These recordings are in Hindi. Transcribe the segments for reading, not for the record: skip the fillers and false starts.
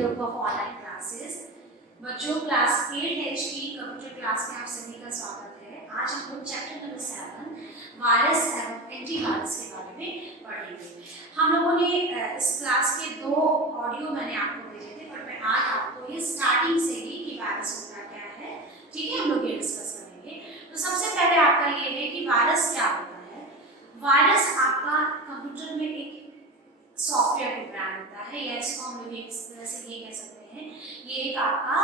Group of online classes. बच्चों क्लास 8H की कंप्यूटर क्लास में आप सभी का स्वागत है। आज हम लोग चैप्टर नंबर 7 वायरस एवं एंटीवायरस के बारे में पढ़ेंगे। हम लोगों ने इस क्लास के 2 ऑडियो मैंने आपको भेजे थे, पर मैं आज आपको ये स्टार्टिंग से ही कि वायरस होता क्या है, ठीक है, हम लोग ये डिस्कस करेंगे। तो सबसे पहले आपका ये है कि वायरस क्या होता है। वायरस आपका कंप्यूटर में एक सॉफ्टवेयर प्रोग्राम होता है, या इसको हम लोग इस तरह से ये कह सकते हैं, ये एक आपका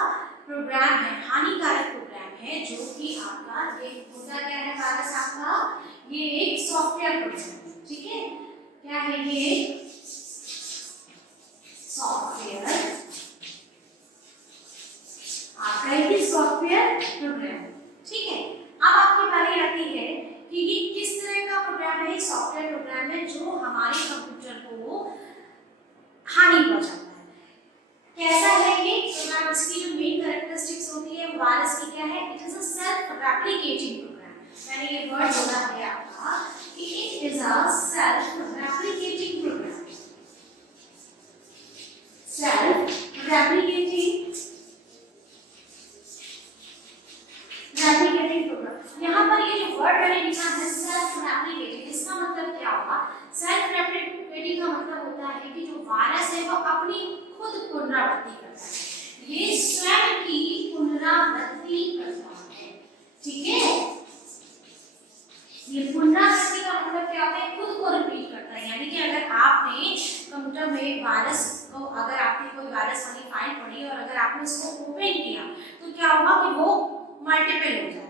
प्रोग्राम है, हानिकारक प्रोग्राम है, जो कि आपका ये होता क्या है, वायरस आपका ये एक सॉफ्टवेयर प्रोग्राम है, ठीक है। क्या है ये? सॉफ्टवेयर, आपका एक सॉफ्टवेयर प्रोग्राम, ठीक है। अब आपकी बारी आती है कि ये किस तरह का प्रोग्राम है। सॉफ्टवेयर प्रोग्राम है जो हमारे कंप्यूटर को हानि पहुंचाता है। कैसा है ये प्रोग्राम? इसकी जो मेन कैरेक्टरिस्टिक्स होती है वायरस की क्या है? It is a self replicating program. मैंने ये वर्ड बोला है आपका कि it is a self replicating program. Self replicating program. यहाँ पर ये जो वर्ड मैंने लिखा है सेल्फ रेप्लिकेटिंग, इसका मतलब क्या होगा? सेल्फ रेप्लिकेटिंग का मतलब होता है कि जो वायरस है वो अपनी खुद पुनरावृत्ति करता है, ये स्वयं की पुनरावृत्ति करता है, ठीक है। ये पुनरावृत्ति का मतलब क्या होता है? खुद को रिपीट करता है। यानी कि अगर आपने कंप्यूटर में वायरस को, अगर आपने कोई वायरस वाली फाइल पढ़ी और अगर आपने उसको ओपन किया तो क्या होगा कि वो मल्टीपल हो जाएगा,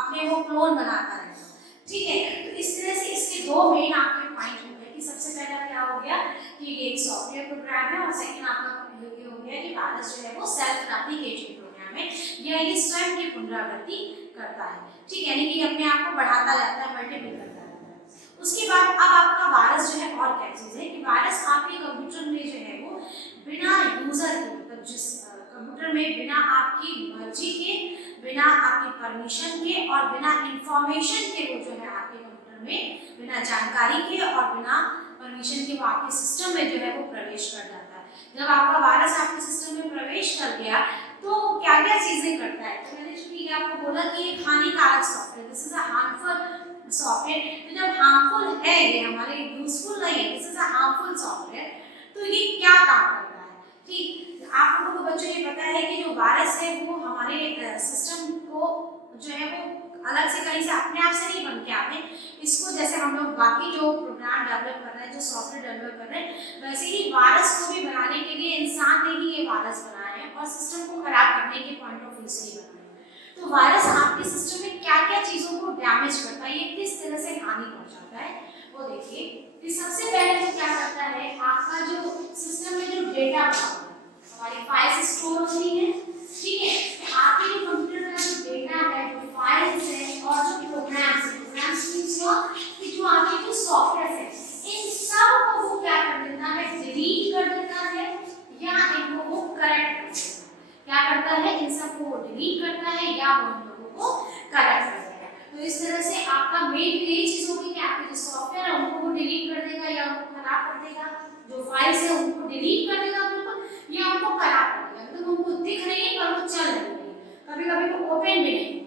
अपने वो क्लोन बनाता रहेगा, ठीक है। तो इस तरह से इसके 2 मेन आपके पॉइंट हो गए कि सबसे पहला क्या हो गया कि ये एक सॉफ्टवेयर प्रोग्राम है, और सेकंड आपका ये हो गया कि वायरस जो है वो सेल्फ रेप्लिकेटिंग प्रोग्राम है, या ये स्वयं की पुनरावृत्ति करता है, ठीक है। यानी कि अपने आप को बढ़ाता जाता है, मल्टीपल करता रहता है। उसके बाद अब आपका वायरस जो है और क्या चीज है कि वायरस आपके कंप्यूटर में जो है वो बिना यूजर के, मतलब जिस कंप्यूटर में बिना आपकी मर्जी के, बिना आपकी परमिशन के और बिना इंफॉर्मेशन के वो जो है आपके कंप्यूटर में बिना जानकारी के और बिना परमिशन के वो आपके सिस्टम में जो है वो प्रवेश कर जाता है। जब आपका वायरस आपके सिस्टम में प्रवेश कर गया तो क्या क्या चीजें करता है? तो मैंने चूंकि आपको बोला कि एक हानिकारक software, this is a harmful software. तो जब हार्मफुल है, ये हमारे यूजफुल नहीं है, this is a harmful software, तो ये क्या काम करता है? ठीक, आप लोगों को बच्चों ये पता है कि जो वायरस है वो हमारे सिस्टम को जो है वो अलग से कहीं से अपने आप से नहीं बन के आते, इसको जैसे हम लोग बाकी जो प्रोग्राम डेवलप कर रहे हैं, जो सॉफ्टवेयर डेवलप कर रहे हैं, वैसे ही वायरस को भी बनाने के लिए इंसान ने ही ये वायरस बनाया है और सिस्टम को खराब करने के पॉइंट ऑफ व्यू से ही बनाया है। तो वायरस आपके सिस्टम में क्या क्या चीजों को डैमेज करता है, ये किस तरह से हानि पहुंचाता है, वो देखिए। कि सबसे पहले तो क्या करता है, आपका जो सिस्टम में जो डेटा हमारी फाइल्स स्टोर होती है, ठीक है, आपके जो कंप्यूटर का जो डेटा है, जो फाइल्स है और जो प्रोग्राम्स है, प्रोग्राम्स मींस कि जो आपके जो सॉफ्टवेयर है, इन सब को वो क्या कर देता है, डिलीट कर देता है या इनको वो करेक्ट कर देता है। क्या करता है? इन सब को डिलीट करता है या वो इन लोगों को करेक्ट करता है। तो इस तरह से आपका मेन यही चीज होगी कि आपके जो सॉफ्टवेयर है उनको वो डिलीट कर देगा या उनको खराब कर देगा, जो फाइल्स है उनको डिलीट कर देगा बिल्कुल, या उनको खराब कर देगा, मतलब उनको दिख रही है पर वो चल रही है, कभी-कभी वो ओपन भी नहीं,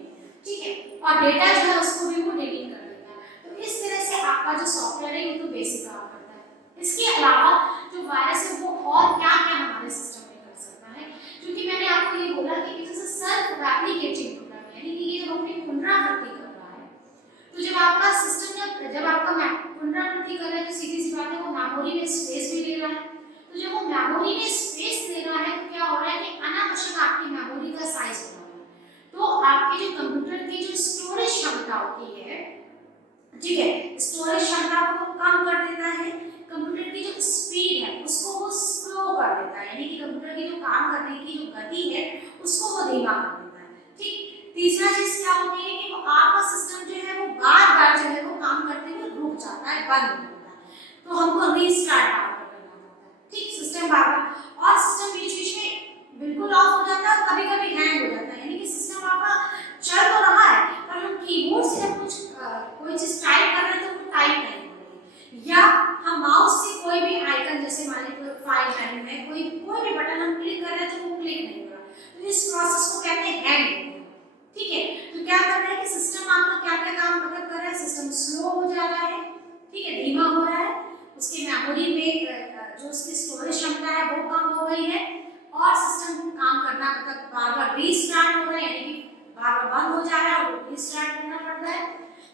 ठीक है, और डेटा जो है उसको भी वो डिलीट कर देगा। तो इस तरह से आपका जो सॉफ्टवेयर है ये तो बेसिक काम करता है। इसके अलावा जो वायरस है वो और क्या-क्या हमारे सिस्टम में कर सकता है, क्योंकि मैंने आपको ये बोला कि it is a self replicating program, यानी कि ये जब अपनी पुनरावृत्ति कर रहा है, तो जब आपका सिस्टम जब आपका पुनरावृत्ति कर रहा है तो सीधी सी बात है वो मेमोरी में स्पेस भी ले रहा है। तो जब वो मेमोरी में स्पेस ले रहा है तो क्या हो रहा है कि अनावश्यक आपकी मेमोरी का साइज बढ़ रहा है। तो आपके जो कंप्यूटर की जो स्टोरेज क्षमता होती है, ठीक है, स्टोरेज क्षमता को कम कर देता है, कंप्यूटर की जो स्पीड है उसको वो स्लो कर देता है, यानी कि कंप्यूटर की जो काम करने की जो गति है उसको वो धीमा कर देता है, ठीक। तीसरा चीज क्या होती है कि वो आपका सिस्टम जो है वो बार-बार जो है वो काम करते हुए रुक जाता है, बंद हो जाता है, तो हमको रीस्टार्ट करना पड़ता है, ठीक, सिस्टम बार-बार, और सिस्टम बीच-बीच में बिल्कुल ऑफ हो जाता है, कभी-कभी हैंग हो जाता है, यानी कि सिस्टम आपका चल तो रहा है पर हम कीबोर्ड से जब कुछ कोई चीज टाइप कर रहे हैं तो वो टाइप नहीं हो रही, या हम माउस से कोई भी आइकन, जैसे मान लीजिए फाइल मेनू में कोई भी बटन हम क्लिक कर बार रीस्टार्ट हो रहा है, यानी कि बार बार बंद हो जा रहा है और रीस्टार्ट करना पड़ रहा है,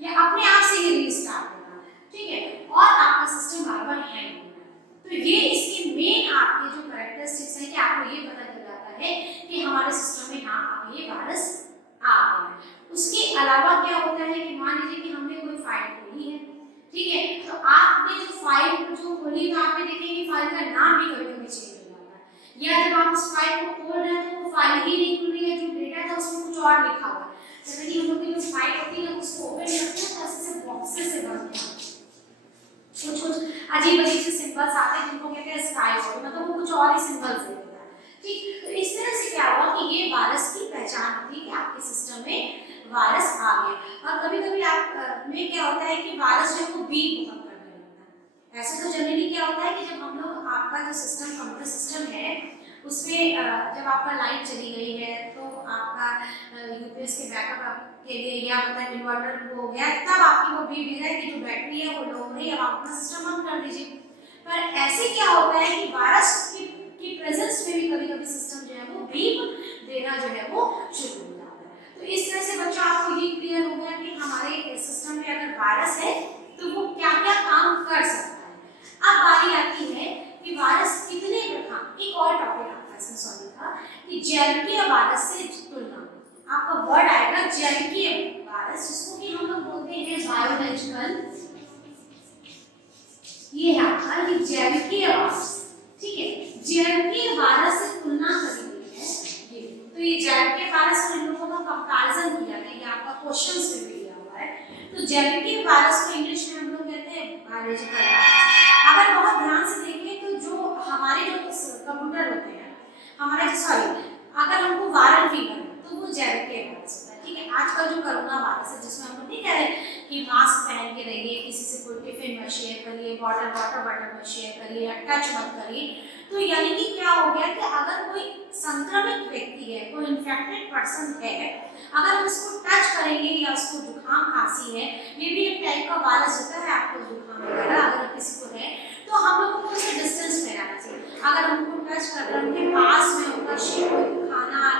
या अपने आप से ही रीस्टार्ट हो रहा है, ठीक है, और आपका सिस्टम बार बार हैंग हो रहा है। तो ये इसके मेन आपके जो कैरेक्टरिस्टिक्स हैं कि आपको ये पता चल जाता है कि हमारे सिस्टम में हाँ अब ये वायरस आ गया है। उसके अलावा क्या होता है कि मान लीजिए कि हमने कोई फाइल खोली है, ठीक है, तो आपने जो फाइल जो खोली तो आपने देखेंगे फाइल का नाम भी कभी कभी चेंज हो जाता है, या जब आप उस फाइल को खोल रहे हैं तो वो फाइल ही नहीं खुल रही है, जो डेटा था उसमें कुछ और लिखा हुआ है। जैसे कि हम लोग की जो फाइल होती है उसको ओपन करते हैं तो ऐसे बॉक्सेस से बनता है, कुछ कुछ अजीब अजीब से सिंबल्स आते हैं जिनको कहते हैं स्काई कोड, मतलब वो कुछ और ही सिंबल्स देता है, ठीक। तो इस तरह से क्या हुआ कि ये वायरस की पहचान होती है कि आपके सिस्टम में वायरस आ गया। और कभी कभी आप में क्या होता है कि वायरस जो है वो बीप करने लगता है। ऐसे तो जनरली क्या होता है कि जब हम लोग आपका जो सिस्टम कंप्यूटर सिस्टम है उसमें जब आपका लाइट चली गई है तो आपका यूपीएस के बैकअप के लिए या मतलब इन्वर्टर हो गया तब आपकी वो बीप दे रहा है कि जो बैटरी है वो लो हो रही है, अब आप अपना सिस्टम बंद कर दीजिए। पर ऐसे क्या होता है कि वायरस की प्रेजेंस में भी कभी कभी सिस्टम जो है वो बीप देना जो है वो शुरू हो जाता है। तो इस तरह से बच्चों आपको ये क्लियर हो गया कि हमारे सिस्टम में अगर वायरस है तो वो क्या क्या काम कर सकता है। अब बारी आती है कि वायरस कितने प्रकार, एक और टॉपिक आता है इसमें सॉरी का कि जैविकीय वायरस से तुलना। आपका वर्ड आएगा जैविकीय वायरस, जिसको कि हम लोग बोलते हैं बायोलॉजिकल, ये है आपका कि जैविकीय वायरस, ठीक है, जैविकीय वायरस से तुलना करी गई है ये। तो ये जैविकीय वायरस और इन लोगों का कंपैरिजन किया गया, ये आपका क्वेश्चंस में भी दिया हुआ है। तो जैविकीय वायरस को इंग्लिश में हम लोग कहते हैं बायोलॉजिकल वायरस। अगर बहुत ध्यान से देखें तो जो हमारे जो कंप्यूटर होते हैं हमारे, सॉरी, अगर हमको वायरल फीवर है तो वो जैविकीय वायरस होता है, ठीक है। आजकल जो कोरोना वायरस है जिसमें हम लोग नहीं कह रहे कि मास्क पहन के रहिए, किसी से कोई टिफिन मत शेयर करिए, वाटर मत शेयर करिए, या टच मत करिए, तो यानी कि क्या हो गया कि अगर कोई संक्रमित व्यक्ति है, कोई इन्फेक्टेड पर्सन है, अगर हम उसको टच करेंगे या उसको जुकाम खांसी है, ये भी एक टाइप का वायरस होता है, आपको जुकाम वगैरह अगर किसी को है तो हम लोगों को उससे डिस्टेंस में रहना चाहिए। अगर हमको टच कर रहे हैं उनके पास में उनका खाना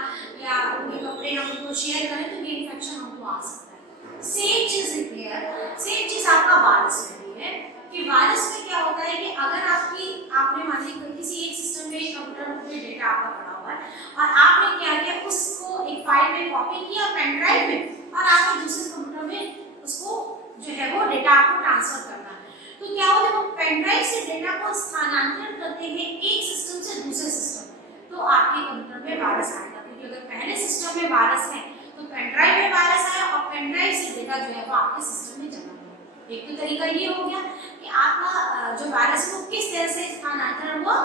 या उनके कपड़े हम उनको शेयर करें तो ये इन्फेक्शन हमको आ सकता है। सेम चीज क्लियर, सेम चीज आपका वायरस में भी है कि वायरस में क्या होता है कि अगर आपने मान लीजिए किसी एक सिस्टम में कंप्यूटर में डेटा आपका पड़ा हुआ है और आपने क्या किया उसको एक फाइल में कॉपी किया पेन ड्राइव में और आपने दूसरे कंप्यूटर में उसको जो है वो डेटा आपको ट्रांसफर करना है, तो क्या होता है वो पेन ड्राइव से डेटा को स्थानांतरण करते हैं एक सिस्टम से दूसरे सिस्टम में, तो आपके कंप्यूटर में वायरस आएगा। क्योंकि अगर पहले सिस्टम में वायरस है तो पेन ड्राइव में वायरस आया और पेन ड्राइव से डेटा जो है वो आपके सिस्टम में जमा हो। एक तो तरीका ये हो गया कि आपका जो वायरस है वो किस तरह से स्थानांतरण हुआ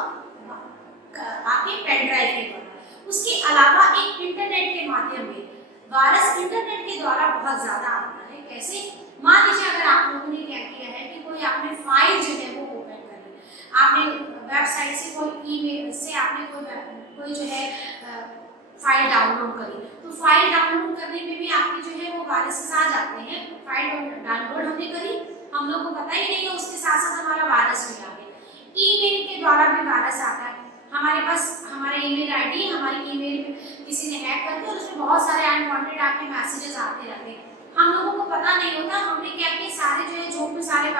आपके पेन ड्राइव के द्वारा। उसके अलावा एक इंटरनेट के माध्यम में वायरस इंटरनेट के द्वारा बहुत ज्यादा आता है। कैसे? मान लीजिए अगर आप लोगों ने क्या किया है कि कोई आपने फाइल जो है वो ओपन करी, आपने वेबसाइट से कोई ईमेल से आपने कोई जो है फाइल डाउनलोड करी, तो फाइल डाउनलोड करने में भी आपके जो है वो वायरसेस आ जाते हैं। फाइल डाउनलोड हमने करी, हम लोग को पता ही नहीं है, उसके साथ साथ हमारा वायरस भी आ गया। ईमेल के द्वारा भी वायरस आता है, हमारे पास हमारे ईमेल आईडी, हमारी ईमेल में किसी ने हैक करके और उसमें बहुत सारे अनवांटेड आपके मैसेजेस आते रहते हैं, हम लोगों को पता नहीं होता। हमने क्या किया, सारे जो है जो भी सारे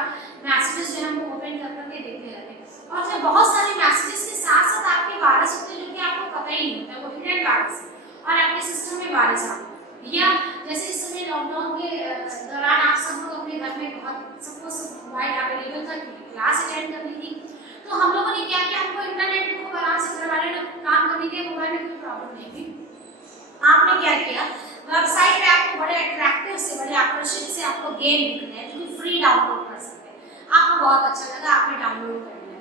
मैसेजेस जो है हम ओपन कर करके देखते रहते हैं और फिर बहुत सारे मैसेजेस के साथ साथ आपके वायरस होते हैं जो कि आपको पता ही नहीं होता, वो हिडन वायरस है और आपके सिस्टम में वायरस आ गया। या जैसे इस समय लॉकडाउन के दौरान आप सब लोग अपने घर में बहुत सबको मोबाइल अवेलेबल था, क्लास अटेंड करनी थी, तो हम लोगों ने क्या किया, हमको इंटरनेट पे खूब आराम से घर वाले काम करने के लिए मोबाइल में कोई प्रॉब्लम नहीं थी। आपने क्या किया, वेबसाइट पे आपको बड़े अट्रैक्टिव से, बड़े आकर्षित से आपको गेम दिख रहे हैं जो कि फ्री डाउनलोड कर सकते हैं, आपको बहुत अच्छा लगा, आपने डाउनलोड कर लिया।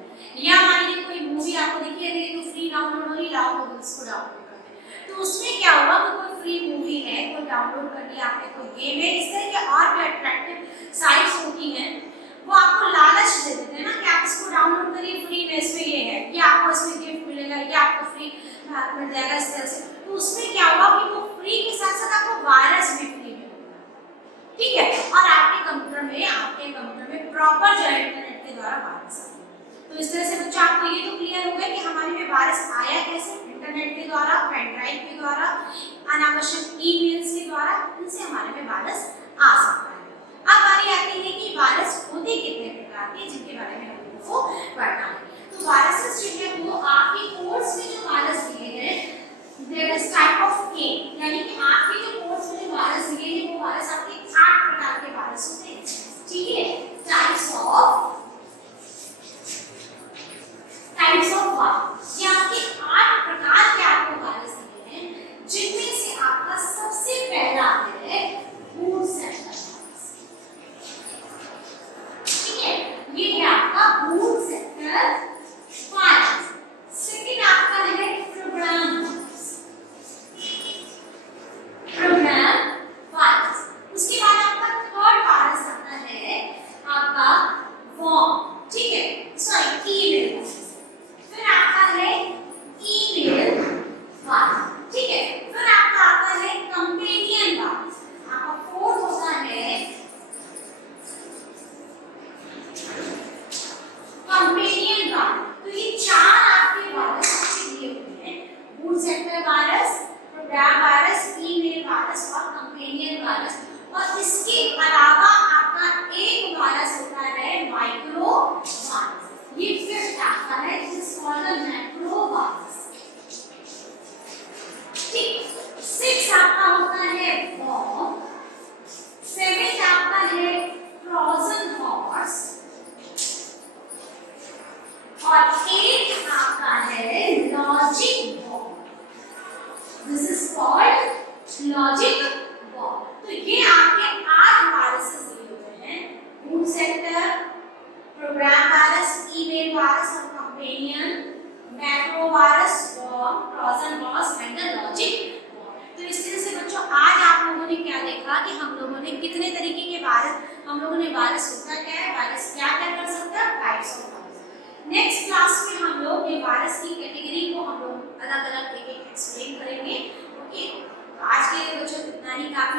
या मान लीजिए कोई मूवी आपको दिखी है तो फ्री डाउनलोड हो रही, लाओ तो उसको डाउनलोड कर लें। तो उसमें क्या हुआ कि कोई फ्री मूवी है, कोई डाउनलोड कर लिया आपने, कोई गेम है, इस तरह के और भी अट्रैक्टिव साइट्स होती हैं, वो आपको लालच दे देते हैं ना कि आप इसको डाउनलोड करिए फ्री में, इसमें ये है, ये आपको इसमें गिफ्ट मिलेगा, ये आपको फ्री मिल जाएगा, इस तरह से। तो उसमें क्या हुआ कि वो फ्री के साथ साथ आपको वायरस भी फ्री में मिलेगा, ठीक है, और आपके कंप्यूटर में प्रॉपर जो है इंटरनेट के द्वारा वायरस आ गया। तो इस तरह से बच्चों आपको ये तो क्लियर हो गया कि हमारे में वायरस आया कैसे, इंटरनेट के द्वारा, पेन ड्राइव के द्वारा, अनावश्यक ईमेल्स के द्वारा, इनसे हमारे में वायरस आ सकता है। अब बारी आती है कि वायरस होते कितने प्रकार के, जिनके बारे में हम लोगों को पढ़ना है। तो वायरसेस जो है वो आपके कोर्स में जो वायरस दिए गए, देयर इज टाइप ऑफ ए, यानी कि आपके जो कोर्स में जो वायरस दिए हैं वो वायरस आपके 8 प्रकार के वायरस होते हैं, ठीक है। टाइप्स ऑफ वायरस, ये आपके 8 प्रकार के आपको वायरस दिए हैं, जिनमें से आपका सबसे पहला है बूट सेक्टर वायरस, ठीक है। ये है आपका बूट सेक्टर वायरस। सेकंड आपका है प्रोग्राम वायरस। उसके बाद आपका थर्ड वायरस आता है आपका वॉर्म, ठीक है, सॉरी ईमेल वायरस। फिर आपका है ईमेल वायरस, ठीक है। फिर आपका आता है कंपेनियन वायरस। आपका फोर्थ होता है कंपेनियन वायरस। तो ये 4 आपके वायरस आपके दिए हुए हैं, boot sector virus, program virus, email virus और कंपेनियन वायरस। और इसके अलावा आपका एक वायरस होता है माइक्रो वायरस, ये फिफ्थ आपका है, जिस कॉल्ड मैक्रो वायरस, ठीक। 6 आपका होता है वॉर्म, 7 आपका है ट्रोजन हॉर्स और 8 आपका है logic bomb. This is called logic bomb. तो ये आपके 8 वायरसेस दिए हुए हैं, boot sector, program virus, email virus और companion, macro virus, worm, trojan horse and the logic bomb. तो इस तरह से बच्चों आज आप लोगों ने क्या देखा कि हम लोगों ने कितने तरीके के वायरस, हम लोगों ने वायरस होता क्या है, वायरस क्या क्या कर सकता है, types of virus. Next class में हम लोग ये वायरस की कैटेगरी को हम लोग अलग-अलग एक-एक एक्सप्लेन करेंगे। ओके, आज के लिए बच्चों इतना ही काफी